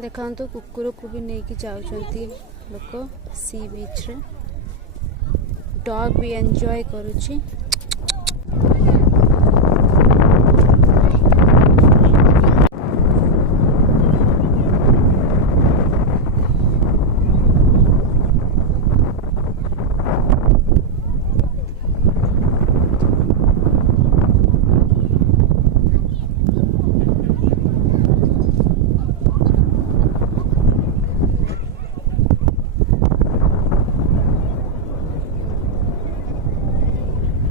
देखा कुकुर को भी नहीं जाऊँगी लोक सी बीच रे डॉग भी एंजॉय करुच्ची।